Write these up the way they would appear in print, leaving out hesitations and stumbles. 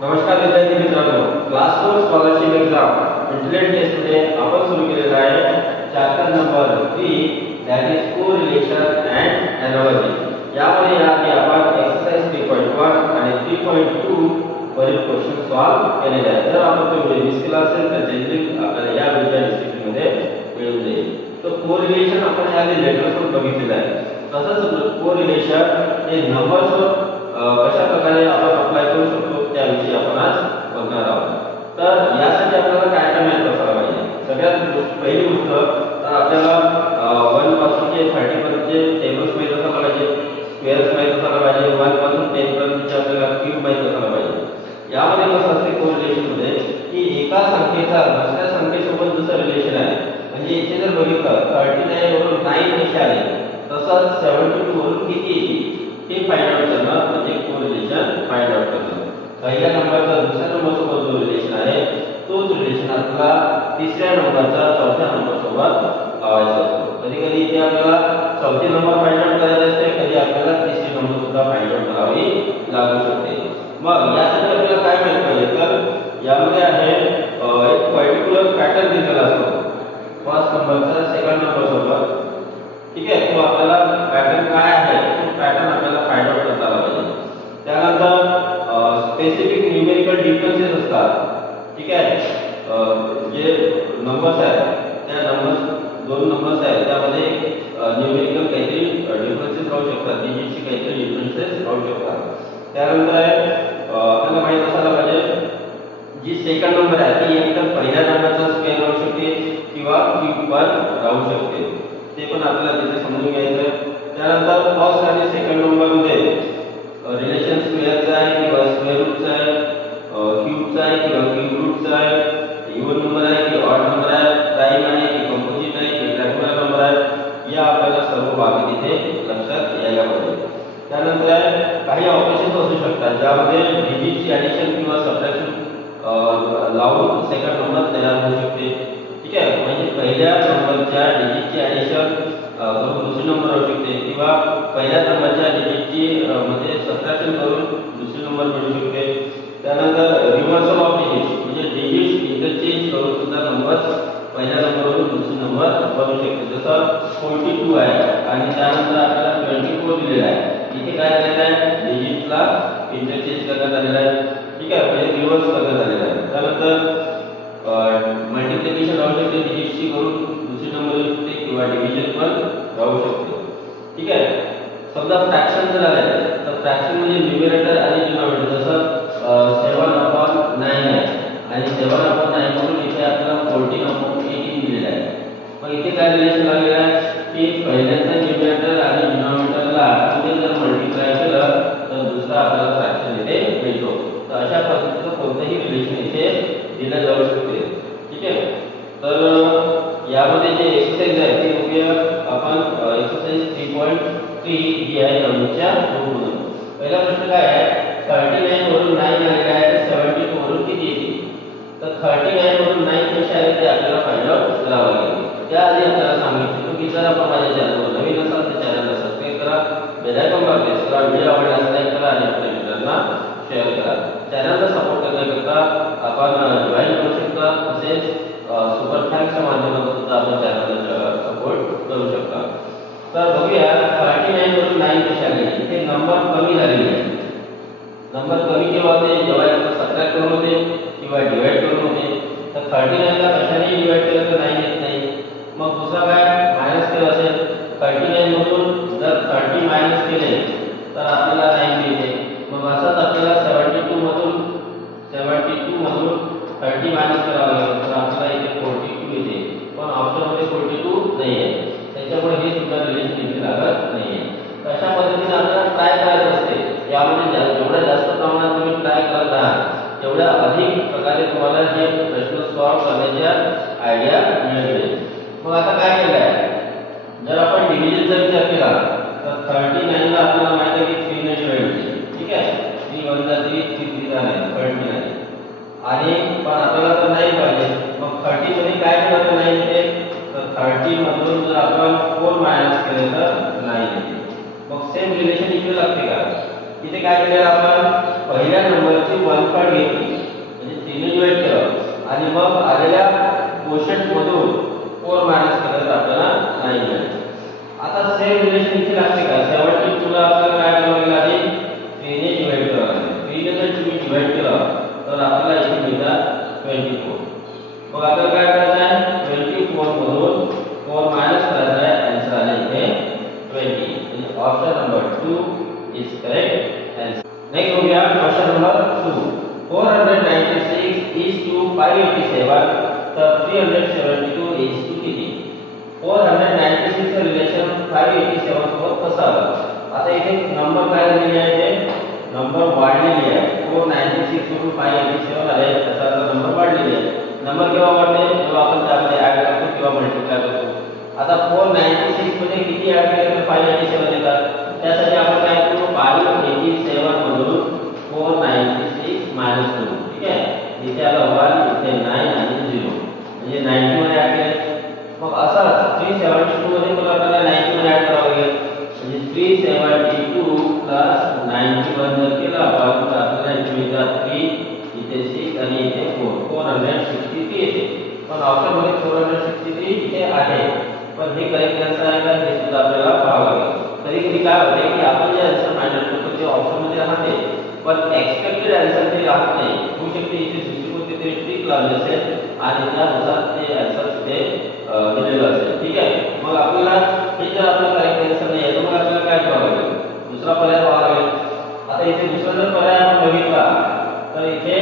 नमस्कार विद्यार्थी मित्रांनो, क्लास 4 स्कॉलरशिप एग्जाम इंटरनेट टेस्टमध्ये आपण सुरू केलेला आहे chapter number 3 that is correlation and analogy. यामध्ये आधी आपण एक्सरसाइज 3.1 आणि 3.2 वरील क्वेश्चन सॉल्व केलेले आहेत। जर आपण तो व्हिडिओ मिस केला असेल तर त्याची लिंक आपल्याला या व्हिडिओच्या डिस्क्रिप्शन मध्ये मिळून जाईल। तो कोरिलेशन आपण या लेटरवर बघितलेला आहे। तसंच कोरिलेशन हे नंबर्सवर कशा प्रकारे आपण अप्लाय करू शकतो त्याविषयी आपण आज बघणार आहोत। तर यासाठी आपल्याला काय काय माहिती असायला पाहिजे। सगळ्यात पहिली गोष्ट तर आपल्याला 1 पासून ते 30 पर्यंतचे टेबल्स माहित असायला पाहिजे, स्क्वेअर्स माहित असायला पाहिजे, 1 पासून 10 पर्यंतचे आपल्याला क्यूब माहित असायला पाहिजे। यामध्ये कसं असते कोरिलेशन मध्ये की एका संख्येचा दुसऱ्या संख्येसोबत जसं रिलेशन आहे, म्हणजे इथे जर बघितलं 39 वरून 9 कसे आले तसंच 72 वरून किती येते हे फाइंड आउट करणं म्हणजे कोरिलेशन फाइंड आउट करणं। पहिल्या नंबरचा दुसऱ्या नंबर सोबत जो रिलेशन आहे तोच रिलेशन आपल्याला तिसऱ्या नंबरचा चौथ्या नंबर सोबत लावायचा असतो। कधी कधी इथे आपल्याला चौथे नंबर फाइंड आउट करायचे असते, कधी आपल्याला तिसरे नंबर सुद्धा फाइंड आउट करावी लागू शकते। मग यासाठी आपल्याला काय माहिती पाहिजे तर यामध्ये आहे एक पर्टिक्युलर पॅटर्न दिलेला असतो फर्स्ट नंबरचा सेकंड नंबर सोबत, ठीक आहे। तो आपल्याला पॅटर्न काय आहे तो पॅटर्न आपल्याला फाइंड आउट करता आला पाहिजे। त्यानंतर स्पेसिफिक न्यूमेरिकल डिफरन्सेस असतात, ठीक आहे। जे नंबर्स आहेत त्या नंबर्स दोन नंबर्स आहेत त्यामध्ये न्यूमेरिकल काहीतरी डिफरन्सेस राहू शकतात, डिजिटचे काहीतरी डिफरन्सेस राहू शकतात। त्यानंतर आहे आपल्याला माहित असायला पाहिजे जी सेकंड नंबर आहे ती एकदम पहिल्या नंबरचा स्क्वेअर राहू शकते किंवा क्यूब पण राहू शकते, ते पण आपल्याला तिथे समजून घ्यायचं। त्यानंतर फर्स्ट आणि सेकंड नंबर मध्ये रिलेशन स्क्वेअरचा आहे किंवा स्क्वेअर रूटचा आहे, क्यूबचा आहे किंवा क्यूब रूटचा आहे, इव्हन नंबर आहे की ऑड नंबर आहे, प्राइम आहे की कंपोजिट आहे की रेग्युलर नंबर आहे, या आपल्याला सर्व बाबी तिथे लक्षात यायला पाहिजे। त्यानंतर आहे काही ऑपरेशन्स असू शकतात ज्यामध्ये डिजिटची ॲडिशन किंवा सबट्रॅक्शन लावून सेकंड नंबर तयार होऊ शकते, ठीक आहे। म्हणजे पहिल्या नंबरच्या डिजिटची ॲडिशन करून दुसरी नंबर राहू शकते किंवा पहिल्या नंबरच्या डिजिटची म्हणजे सबट्रॅक्शन करून दुसरी नंबर मिळू शकते। त्यानंतर रिव्हर्सल ऑफ डिजिट्स म्हणजे डिजिट्स इंटरचेंज करून सुद्धा नंबर्स पहिल्या नंबरवरून दुसरी नंबर बनू शकते। जसं 42 आहे आणि त्यानंतर आपल्याला 24 दिलेला आहे, इथे काय झालेलं आहे डिजिटला इंटरचेंज करण्यात आलेला आहे, ठीक आहे, म्हणजे रिव्हर्स करण्यात आलेला आहे। त्यानंतर मल्टिप्लिकेशन राहू शकते डिजिटची करून दुसरी नंबर येऊ शकते किंवा डिव्हिजन पण राहू शकते, ठीक आहे। समजा फ्रॅक्शन जर आले तर फ्रॅक्शन म्हणजे न्यूमरेटर आणि डिनॉमिनेटर, जसं 7/9 आहे आणि 7/9 म्हणून इथे आपल्याला 14/18 दिलेला आहे। मग इथे काय रिलेशन लागलेलं आहे की पहिल्याचं न्यूमरेटर आणि डिनॉमिनेटरला तुम्ही जर मल्टिप्लाय केलं तर दुसरा आपल्याला फ्रॅक्शन इथे मिळतो। तर अशा पद्धतीचं कोणतंही रिलेशन इथे दिलं जाऊ शकते, ठीक आहे। तर यामध्ये जे एक्सरसाइज आहे ते बघूया आपण। एक्सरसाइज 3.3 जी आहे नंबरच्या रूपमधून पहिला प्रश्न काय आहे 39 वरून 9 आलेला आहे तर 72 वरून किती येते। तर 39 वरून 9 कसे आले ते आपल्याला फाइंड आउट करावं लागेल। त्याआधी आपल्याला सांगितलं की जर आपण माझ्या चॅनलवर नवीन असाल तर चॅनलला सबस्क्राइब करा, बेल आयकॉन प्रेस करा, व्हिडिओ आवडल्यास लाईक करा आणि आपल्या मित्रांना शेअर करा। चॅनलला सपोर्ट करण्याकरता आपण जॉईन करू शकता, तसेच सुपर थँक्सच्या माध्यमातून सुद्धा आपण चॅनलला सपोर्ट करू शकता। तर बघूया 39 वरून 9 कसे आले। इथे नंबर कमी झालेले आहे, नंबर कमी केव्हा होते जेव्हा याचा सबट्रॅक्ट करून होते किंवा डिवाइड करून होते। तर 39 ला कशाने डिवाइड केलं तर 9 येत नाही, मग दुसरा काय मायनस केलं असेल 39 मधून जर 30 मायनस केले तर आपल्याला 9 मिळते। मग असंच आपल्याला 72 मधून 30 मायनस करावं लागेल तर आपल्याला इथे 42 येते, पण ऑप्शनमध्ये 42 नाही आहे, त्याच्यामुळे हे सुद्धा रिलेशन इथे लागत नाही आहे। तर अशा पद्धतीने आपल्याला ट्राय करायचं असते। यामध्ये जेवढ्या जास्त प्रमाणात तुम्ही ट्राय करत आहात तेवढ्या अधिक प्रकारे तुम्हाला हे प्रश्न सॉल्व्ह करण्याच्या आयडिया मिळेल। मग आता काय केलं आहे जर आपण डिव्हिजनचा विचार केला तर 39 ला आपल्याला माहिती आहे की 3 ने डिवाइड होते, ठीक आहे। 3 1 जा 3 3 3 जा 39 आणि पण आपल्याला तर नाही पाहिजे। मग 30 मध्ये काय केलं तर नाही येते, तर 30 मधून जर आपण 4 मायनस केले तर नाही येते। मग सेम रिलेशन इकडे लागते का इथे काय केलं आपण पहिल्या नंबरची 1/3 घेतली म्हणजे 3 ने डिवाइड केलं आणि मग आलेल्या कोशंट मधून 4 मायनस केलं तर आपल्याला 9 मिळेल. आता सेम रिलेशन इथे लागते का 72 ला आपल्याला काय करावं लागेल आधी 3 ने डिवाइड करावं लागेल. 3 ने जर तुम्ही डिवाइड केलं तर आपल्याला इथे मिळतात 24. मग आपल्याला काय करायचं आहे 24 मधून 4 मायनस करायचं आहे. आन्सर आले इथे 20. म्हणजे option number 2 is correct answer. Next हो गया क्वेश्चन नंबर 2. 496 is to 587 तर 372 is to किती. 496 चं रिलेशन 587 सोबत कसं आलं. आता इथे नंबर काय दिलेले आहे ते नंबर वाढलेली आहे. 496 वरून 587 आले त्याचा नंबर वाढलेली आहे. नंबर केव्हा वाढले जेव्हा आपण त्यामध्ये ऍड करतो किंवा मल्टिप्लाय करतो. आता 496 मध्ये किती ऍड केले तर 587 येतात. त्यासाठी आपण काय करू 587 मधून 496 मायनस करू. ठीक आहे. इथे आला 1 इथे 9 आणि 0 म्हणजे 90 मध्ये ऍड केले. मग असं 372 मध्ये पण आपल्याला 90 मध्ये ऍड करावं लागेल. म्हणजे 372 प्लस 91 जर केला आपण तर आपल्याला इथे मिळतात 3 इथे 6 आणि इथे 4 463 येते. पण ऑप्शन मध्ये 463 इथे आहे पण हे करेक्ट आन्सर आहे का हे सुद्धा आपल्याला पाहावं लागेल. कधी कधी काय होते की आपण जे आन्सर फाइंड करतो ते ऑप्शन मध्ये राहते पण एक्सपेक्टेड आन्सर ते राहत नाही. होऊ शकते इथे दुसरी कोणतीतरी ट्रिक लावली असेल आणि त्यानुसार ते आन्सर तिथे दिलेलं असेल. ठीक आहे. मग आपल्याला हे जर आपला करेक्ट आन्सर नाही आहे तर मग आपल्याला काय करावं लागेल दुसरा पर्याय पाहावा लागेल. आता इथे दुसरा जर पर्याय आपण बघितला तर इथे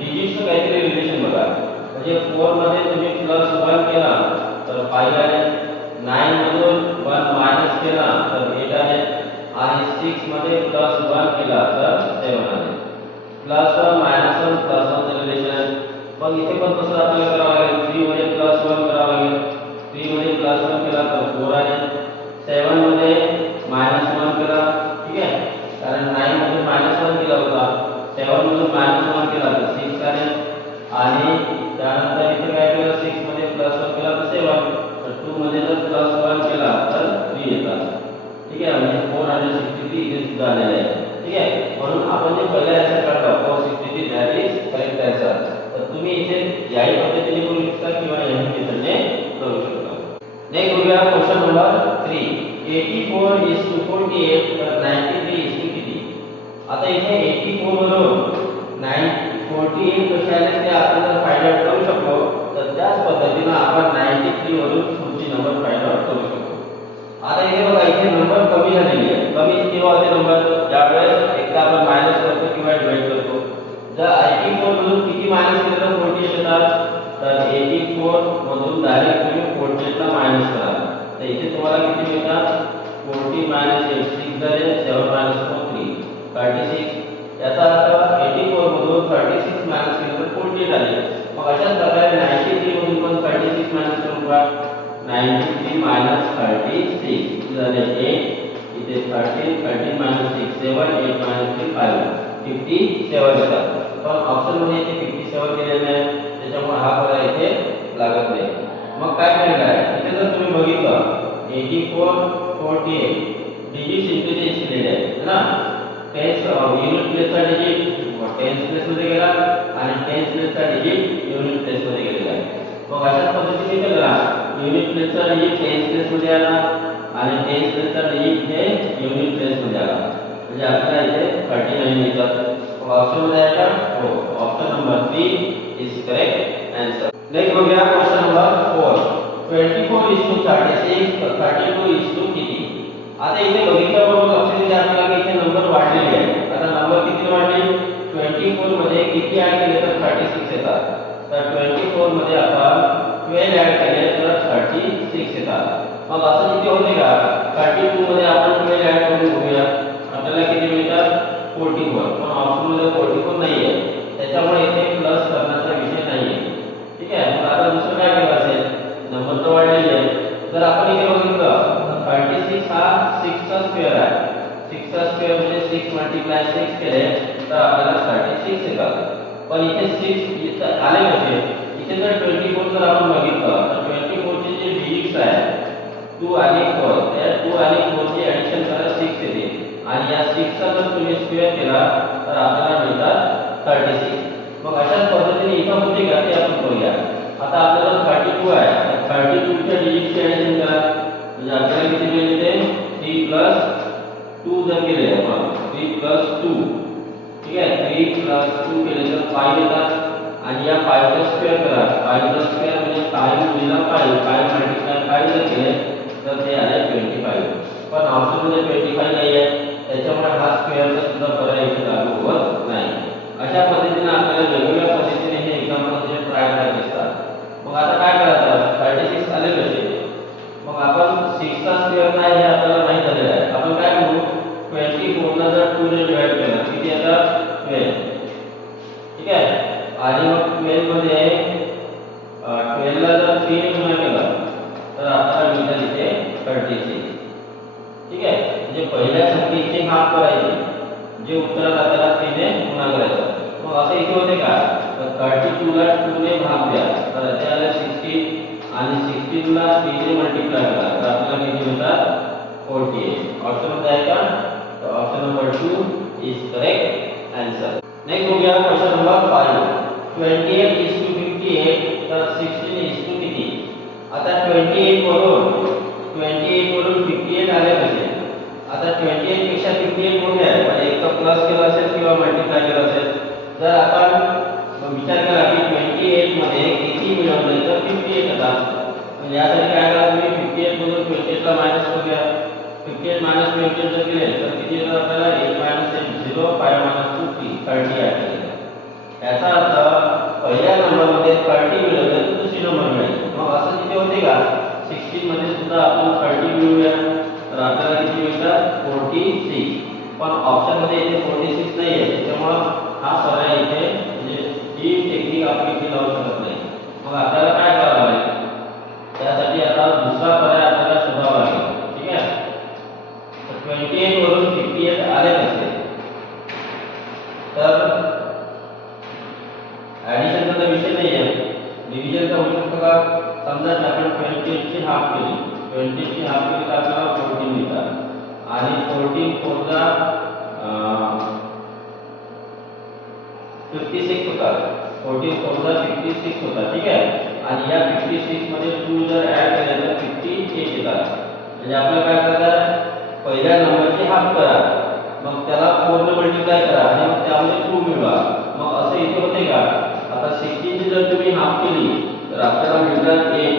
डिजिटचं काहीतरी रिलेशन बघा. म्हणजे 4 मध्ये तुम्ही प्लस 1 केला तर 5 आले. 9 मधून 1 मायनस केला तर 8 आले आणि 6 मध्ये प्लस 1 केला तर 7 आले. प्लस 1 मायनस 1 प्लस 1 चं रिलेशन. मग इथे पण तसं आपल्याला करावं लागेल. 3 मध्ये प्लस 1 करावं लागेल. 3 मध्ये प्लस 1 केला तर 4 आले. 7 मध्ये मायनस 1 केला. ठीक आहे. कारण 9 मध्ये मायनस 1 केला होता. 7 मधून मायनस 1 केला तर 6 आले आणि त्यानंतर इथे काय केलं 6 मध्ये प्लस 1 केला तर 7 तर 2 मध्ये जर प्लस 1 केला तर 3 येतात. ठीक आहे. म्हणजे 463 इथे सुद्धा आलेले आहे. ठीक आहे. म्हणून आपण जे पहिला आन्सर काढला 463 दॅट इज करेक्ट आन्सर. तर तुम्ही इथे याही पद्धतीने करू शकता किंवा याही मेथडने करू शकता. नेक्स्ट बघूया क्वेश्चन नंबर 3. 84 is to 48 तर 93 is to किती. आता इथे 84 वरून 48 कसे आले ते आपण जर फाइंड आउट करू शकलो तर त्याच पद्धतीने आपण 93 वरून पुढची नंबर फाइंड आउट करू शकतो. आता इथे बघा इथे नंबर कमी झालेली आहे. कमी किंवा होते नंबर ज्यावेळेस एकदा आपण मायनस करतो किंवा डिवाइड करतो. जर 84 मधून किती मायनस केलं तर 48 येतात. तर 84 मधून डायरेक्ट तुम्ही 48 ला मायनस करा तर इथे तुम्हाला किती मिळतात 40 मायनस 8 6 झाले 7 मायनस 4 3 36. याचा अर्थ 84 मधून 36 मायनस केलं तर 48 आले. मग अशाच प्रकारे 93 मधून पण 36 मायनस करून पहा 93 मायनस 36 झाले 8 इथे 13 मायनस 6 7 8 मायनस 3 5 57 येतात. पण ऑप्शन मध्ये इथे 57 दिलेले आहे त्याच्यामुळे हा पर्याय इथे लागत नाही. मग काय केलेलं आहे इथे जर तुम्ही बघितलं 84 48 डिजिट इंटरचेंज केलेले आहे ना. टेन्स युनिट प्लेसचा डिजिट टेन्स प्लेस मध्ये गेला आणि टेन्स प्लेसचा डिजिट युनिट प्लेस मध्ये गेलेला आहे. मग अशाच पद्धतीने केला युनिट प्लेसचा डिजिट टेन्स प्लेस मध्ये आला आणि टेन्स प्लेसचा डिजिट हे युनिट प्लेस मध्ये आला म्हणजे आपल्याला इथे 39 येतात. ऑप्शन मध्ये आहे का हो. Option number 3 is correct answer. Next बघूया क्वेश्चन नंबर 4. 24 is to 36 तर 32 is to किती. आता इथे बघितल्याबरोबर लक्षात द्या आपल्याला की इथे नंबर वाढलेले आहे. आता नंबर किती वाढले 24 मध्ये किती ऍड केले तर 36 येतात. तर 24 मध्ये आपण 12 ऍड केले तर 36 येतात. मग असं किती होते का 32 मध्ये आपण 12 ऍड करून बघूया आपल्याला किती मिळतात 44. पण ऑप्शन मध्ये 44 नाहीये त्याच्यामुळे इथे प्लस करण्याचा विषय नाहीये. ठीक आहे. मग आता दुसरं काय केलं असेल नंबर तर वाढलेले आहे. जर आपण इथे बघितलं 36 हा 6 चा स्क्वेअर आहे. 6 चा स्क्वेअर म्हणजे 6 मल्टिप्लाय 6 केले तर आपल्याला 36 येतात. पण इथे 6 आले कसे इथे जर 24 जर आपण बघितलं तर 24 चे जे डिजिट्स आहेत 2 आणि 4 त्या 2 आणि 4 चे ऍडिशन करा 6 येते. आणि या 6 चा जर तुम्ही स्क्वेअर केला तर आपल्याला मिळतात 36. मग अशाच पद्धतीने इथं होते का ते आपण बघूया. आता आपल्याला 32 आहे, तर 32 च्या डिजिटची ऍडिशन करा. म्हणजे आपल्याला किती मिळते 3 + 2 जर केले आपण 3 + 2, ठीक आहे, 3 + 2 केले तर 5 येतात. आणि या 5 चा स्क्वेअर करा. 5 चा स्क्वेअर म्हणजे 5 गुणिले 5, 5 मल्टिप्लाय 5 जर केले तर ते आले 25. पण ऑप्शन मध्ये 25 नाही आहे, त्याच्यामुळे हा स्क्वेअरचा सुद्धा पर्याय इथे लागू होत नाही. अशा पद्धतीने आपल्याला वेगवेगळ्या पद्धतीने हे एक्झाम्पलचे ट्राय करायचे असतात. मग आता काय करायचं, 36 आले कसे. मग आपण 6 चा स्क्वेअर काय हे आपल्याला माहित झालेलं आहे. आपण काय करू, 24 ला जर 2 ने डिवाइड केलं किती येतात 12, ठीक आहे. आणि मग 12 मध्ये 12 ला जर 3 ने गुणा केला तर आपल्याला मिळेल इथे 36, ठीक आहे. म्हणजे पहिल्या संख्येचे हाफ करायचे, जे उत्तर आलं त्याला 3 ने गुणा करायचा. मग असं इथे होते का, तर 32 ला 2 ने भाग द्या तर ते आले 16, आणि 16 ला 3 ने मल्टिप्लाय करा तर आपल्याला किती मिळतात 48. ऑप्शन मध्ये आहे का, तर option number 2 is correct answer. Next हो गया क्वेश्चन नंबर 5. 28:58 तर 16 किती. आता 28 वरून 58 आले कसे. आता 28 पेक्षा 58 मोठे आहे, म्हणजे एक तर प्लस केला असेल किंवा मल्टिप्लाय केला असेल. जर आपण विचार केला की 28 मध्ये किती मिळवले तर 58 येतात. म्हणजे यासाठी काय करा, तुम्ही 58 मधून 28 ला मायनस करूया. 58 मायनस 28 जर केले तर किती येतात आपल्याला 8 - 8 0, 5 - 2 30 आहे. याचा अर्थ पहिल्या नंबर मध्ये 30 मिळवले तर दुसरी नंबर मिळेल. मग असं तिथे होते का 16 मध्ये सुद्धा आपण 30 मिळवूया तर आपल्याला किती मिळतात 46. पण ऑप्शन मध्ये इथे 46 नाही आहे, त्याच्यामुळे हा पर्याय इथे म्हणजे ही टेक्निक आपण इथे लावू शकत नाही. मग आपल्याला काय करावं लागेल, त्यासाठी आता दुसरा पर्याय आपल्याला शोधावा लागेल, ठीक आहे. तर 28 वरून 58 आले कसे, तर ऍडिशनचा तर विषय नाही आहे, डिव्हिजनचा होऊ शकतो का. समजा आपण 28 ची हाफ केली, 28 ची हाफ केली तर आपल्याला 14 मिळतात. आणि 14 4 चा 56 होतात. 14 4 चा 56 होतात, ठीक आहे. आणि या 56 मध्ये 2 जर ऍड केले तर 58 येतात. म्हणजे आपल्याला काय करायचं, पहिल्या नंबरची हाफ करा, मग त्याला 4 ने मल्टिप्लाय करा आणि मग त्यामध्ये 2 मिळवा. मग असं इथे होते का, आता 16 ची जर तुम्ही हाफ केली तर आपल्याला मिळतात 8.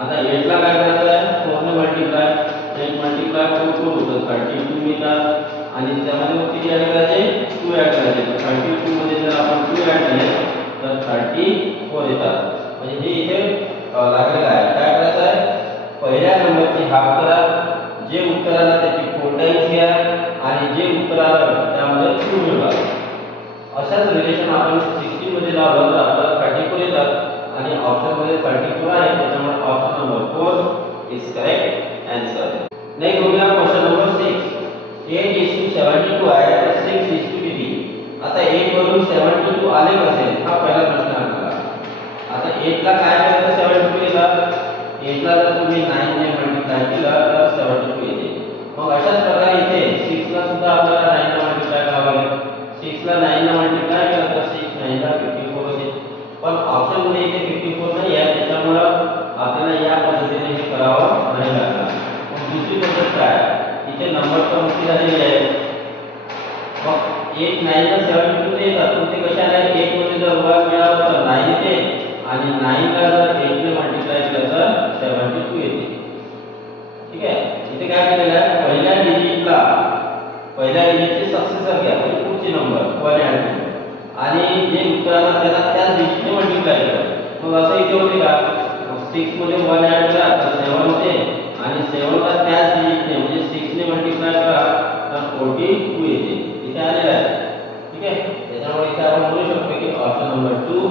आता 8 ला काय करायचं आहे 4 ने मल्टिप्लाय, 8 मल्टिप्लाय 4 होतं 32 मिळतात. आणि त्यामध्ये मग किती ऍड करायचे 2 ऍड करायचे. 32 मध्ये जर आपण 2 ऍड केले तर 34 येतात. म्हणजे हे इथे लागलेलं आहे. काय करायचं आहे, पहिल्या नंबरची हाफ करा, जे उत्तर आलं त्याची 4 टाइम्स घ्या आणि जे उत्तर आलं त्यामध्ये 2 मिळवा. अशाच रिलेशन आपण 16 मध्ये लावलं तर आपल्याला 34 येतात आणि ऑप्शन मध्ये 34 आहे, त्याच्यामुळे option number 4 is correct answer. Next हो गया क्वेश्चन नंबर 6. 8:72 आहे तर 6 किती. आता 8 वरून 72 आले कसे, हा पहिला प्रश्न आहे आपला. आता 8 ला काय केलं तर 72 येतात. 8 ला जर तुम्ही 9 ने मल्टिप्लाय केलं तर 72 येते. मग अशाच प्रकारे इथे 6 ला सुद्धा आपल्याला 9 ने मल्टिप्लाय करावं लागेल. 6 ला 9 ने मल्टिप्लाय केलं तर 6 9 ला 54 होते. पण ऑप्शन मध्ये इथे 54 नाही आहे, त्याच्यामुळे आपल्याला या पद्धतीने हे करावं नाही लागणार. मग दुसरी पद्धत काय, इथे नंबर तर मुक्ती झालेली आहे. मग 8 9 ला 72 येतात, पण ते कशाला 8 मध्ये जर 1 मिळालं तर 9 येते आणि 9 ला जर 8 ने मल्टिप्लाय केलं तर 72 येते, ठीक आहे. इथे काय केलेलं आहे, पहिल्या डिजिटचे सक्सेसर घ्या, म्हणजे पुढचे नंबर 1 ऍड केले आणि जे उत्तर आलं त्याला त्याच डिजिटने मल्टिप्लाय केलं. मग असं इथे होते का, 6 मध्ये 1 ऍड केला तर 7 होते आणि 7 ला त्याच डिजिटने म्हणजे 6 ने मल्टिप्लाय करा तर 42 येते. इथे आलेलं आहे, ठीक आहे. त्याच्यामुळे इथे आपण बोलू शकतो की option number 2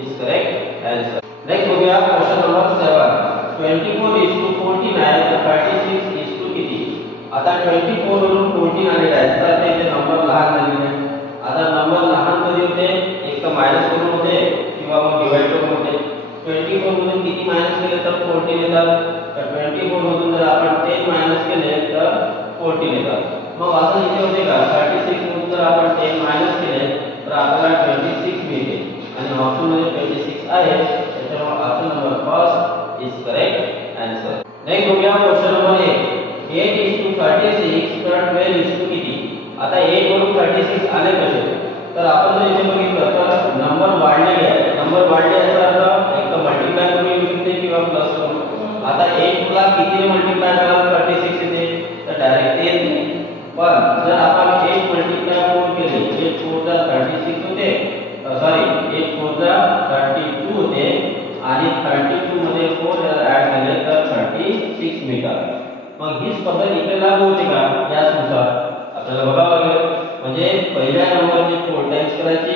is correct answer. Next हो गया क्वेश्चन नंबर 7. 24:14 आहे तर 36 किती. आता 24 वरून 14 आलेला आहे तर ते इथे नंबर लहान झालेले आहे. आता नंबर लहान कधी होते, एक तर मायनस करून होते किंवा मग डिवाइड करून होते. 24 मधून किती मायनस केले तर 14 येतात. तर 24 मधून जर आपण 10 मायनस केले तर 14 येतात. मग असं इथे तर आपण जर इथे बघितलं तर नंबर वाढलेले आहे. नंबर वाढले याचा अर्थ एक तर मल्टिप्लाय करून येऊ शकते किंवा प्लस करून. आता 8 ला कितीने मल्टिप्लाय कराल 36 येते तर डायरेक्ट ते येते. पण जर आपण 8 मल्टिप्लाय 4 केले 8 4 जा 36 होते, सॉरी 8 4 जा 32 होते आणि 32 मध्ये 4 ऍड केले तर 36 मिळतात. मग हीच पद्धत इथे लागू होते का यानुसार आपल्याला बघावं लागेल. म्हणजे पहिल्या नंबरची 4 टाइम्स करायची,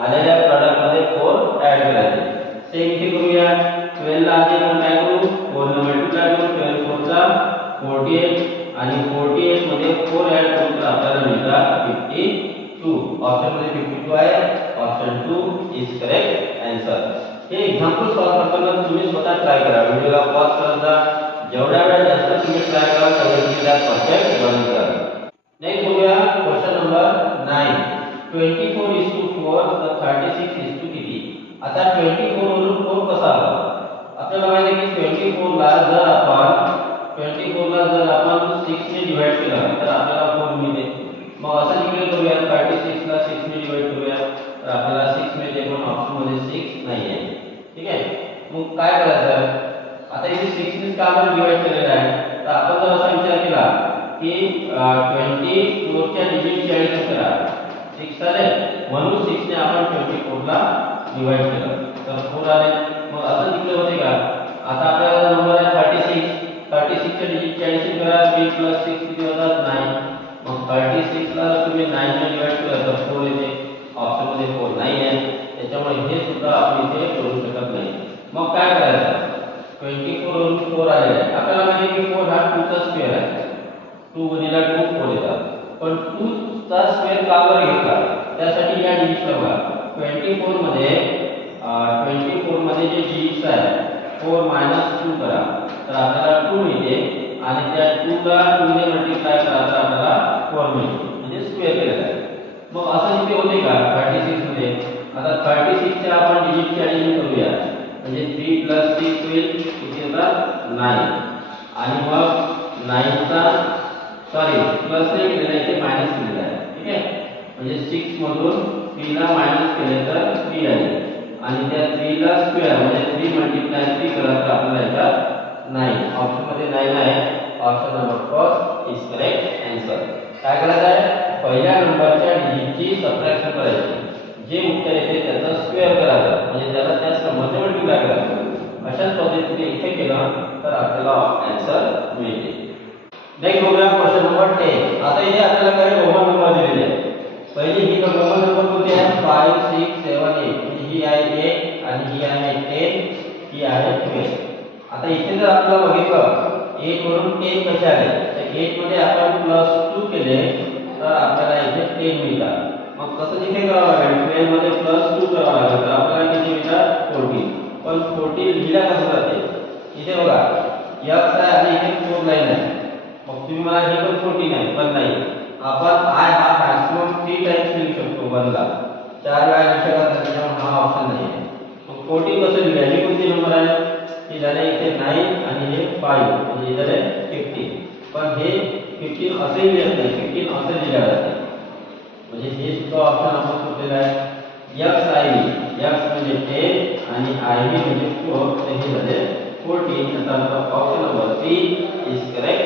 आलेल्या प्रॉडक्ट मध्ये 4 ऍड करायचे. सेम इथे करूया. 12 ला आधी आपण काय करू 4 ने मल्टिप्लाय करू. 12 4 चा 48 आणि 48 मध्ये 4 ऍड करू तर आपल्याला मिळतात 52. ऑप्शन मध्ये 52 आहे. Option 2 is correct answer. हे एक्झाम्पल सॉल्व करताना तुम्ही स्वतः ट्राय करा. व्हिडिओला पॉज करून जा. जेवढा वेळ जास्त तुम्ही ट्राय कराल तेवढे तुम्ही त्यात परफेक्ट बनणार. नेक्स्ट बघूया क्वेश्चन नंबर 9. 24:4 तर 36 किती. आता 24 वरून 4 कसा आला. आपल्याला माहिती आहे की 24 ला जर आपण 6 ने डिवाइड केला तर आपल्याला 4 मिळते. मग असं इकडे करूया 36 ला 6 ने डिवाइड करूया तर आपल्याला 6 मिळते. पण ऑप्शन मध्ये 6 नाही आहे. ठीक आहे. मग काय करायचं. आता इथे 6 ने का आपण डिवाइड केलेला आहे तर आपण जर असा विचार केला की 24 च्या डिजिट 40 करा 6 आले म्हणून 6 ने आपण 24 ला डिवाइड केलं तर 4 आले. मग असं तिकडे होते का. आता आपल्याला नंबर आहे 36 च्या डिजिट 40 करा 3 + 6 किती होतात 9. मग 36 ला जर तुम्ही 9 ने डिवाइड केलं तर 4 येते. ऑप्शन मध्ये 4 नाही आहे. त्याच्यामुळे हे सुद्धा आपण इथे करू शकत नाही. मग काय करायचं. 24 वरून 4 आले आहे. आपल्याला माहिती आहे की 4 हा 2 चा स्क्वेअर आहे. 2 गुणिले 2 4 येतात. पण 2 चा स्क्वेअर का बरं घेतला त्यासाठी या डिजिटला बघा. 24 मध्ये जे डिजिट्स आहे 4 - 2 करा तर आपल्याला 2 मिळते आणि त्या 2 ला 2 ने मल्टिप्लाय करा तर आपल्याला 4 मिळते. म्हणजे स्क्वेअर केलेला आहे. मग असं इथे होते का 36 मध्ये. आता 36 चे आपण डिजिटची ऍडिशन करूया. म्हणजे 3 + 6 होईल किती येतात 9 आणि मग 9 चा सॉरी प्लस नाही केलेला इथे मायनस केलेला आहे. ठीक आहे. म्हणजे 6 मधून 3 ला मायनस केले तर 3 आले आणि त्या 3 ला स्क्वेअर म्हणजे 3 × 3 करा तर आपल्याला येतात 9. ऑप्शन मध्ये 9 आहे. Option number first is correct answer. काय करायचं आहे पहिल्या नंबरच्या डिजिटची सबट्रॅक्शन करायची. जे उत्तर येते त्याचा स्क्वेअर करायचं म्हणजे त्याला त्याच क्रमाने मल्टिप्लाय करायचं. अशाच पद्धतीने इथे केलं तर आपल्याला आन्सर मिळते. नेक्स्ट बघूया क्वेश्चन नंबर 10. आता इथे आपल्याला काही रोमन नंबर दिलेले आहेत. पहिली ही रोमन नंबर कोणती आहे 5 6 7 8 म्हणजे ही आहे 1 आणि ही आहे 10 ही आहे 12. आता इथे जर आपल्याला बघितलं 8 वरून 10 कसे आले तर 8 मध्ये आपण +2 केले तर आपल्याला इथे 10 मिळतात. मग कसं तिथे करावं लागेल 12 मध्ये +2 करावं लागेल तर आपल्याला किती मिळतात 14. पण 14 लिहिला कसं जाते इथे बघा x आहे आणि इथे 4 लाईन आहे. मग तुम्ही मला हे पण 14 आहे पण नाही. आपण I हा मॅक्सिमम 3 टाइम्स लिहू शकतो 1 ला 4 वेळा लिहू शकत नाही त्यामुळे हा ऑप्शन नाही आहे. मग 14 कसं लिहूया. ही कोणती नंबर आहे ही झाले इथे 9 आणि हे 5 म्हणजे हे झाले 15. पण हे 15 असे लिहित नाही 15 असे लिहिलं जाते. म्हणजे हे सुद्धा ऑप्शन आपण सोडलेला आहे. x म्हणजे 10 आणि IV म्हणजे 4 तर हे झाले 14. याचा अर्थ ऑप्शन नंबर 3 इज करेक्ट